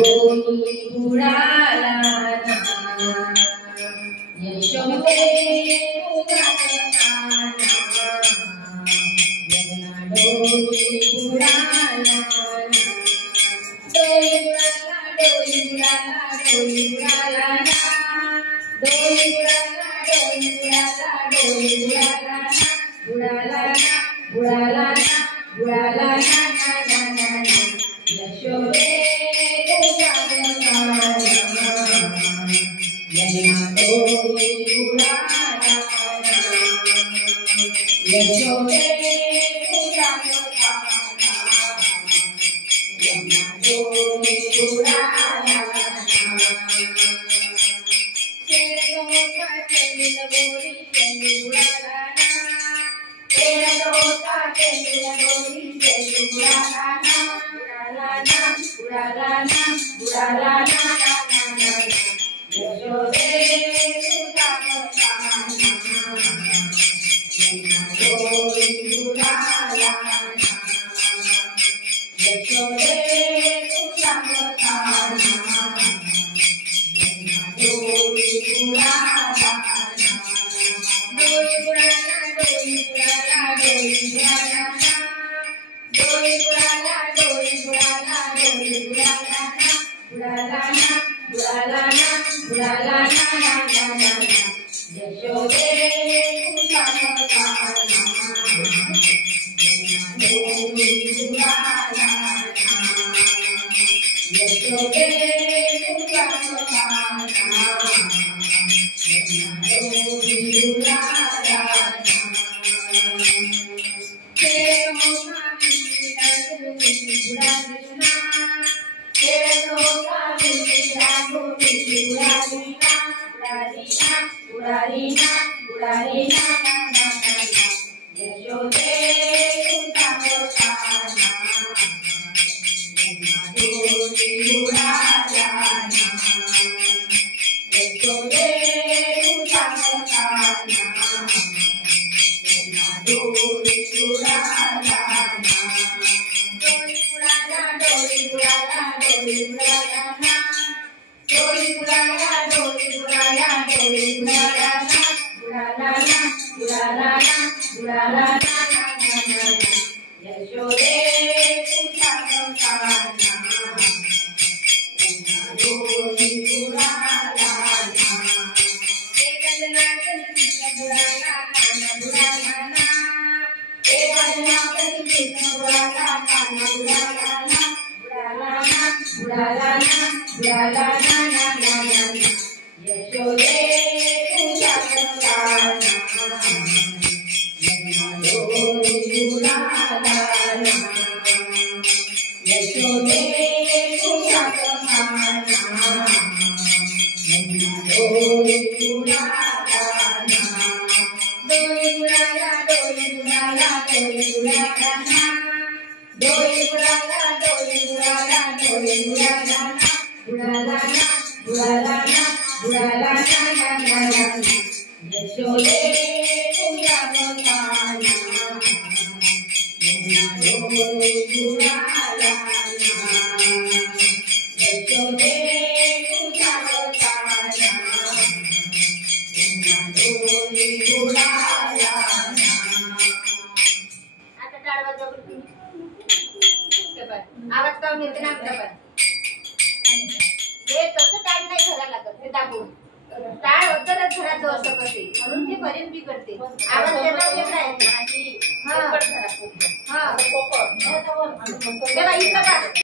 डोली बुडाला ना यशोदे डोली बुडाला ना डोली बुडाला ना डोली बुडाला बुडाला बुडाला यशोदे डोली बुडाला यशोदे डोली बुडाला आवाज काऊन येते ना हे तसं टाळ नाही घरा लागत ते दाबून टाळ अगरच घरात जाऊ शकते म्हणून ते पर्यंत बी करते आवाज देता येत नाही हा हा तेव्हा इथं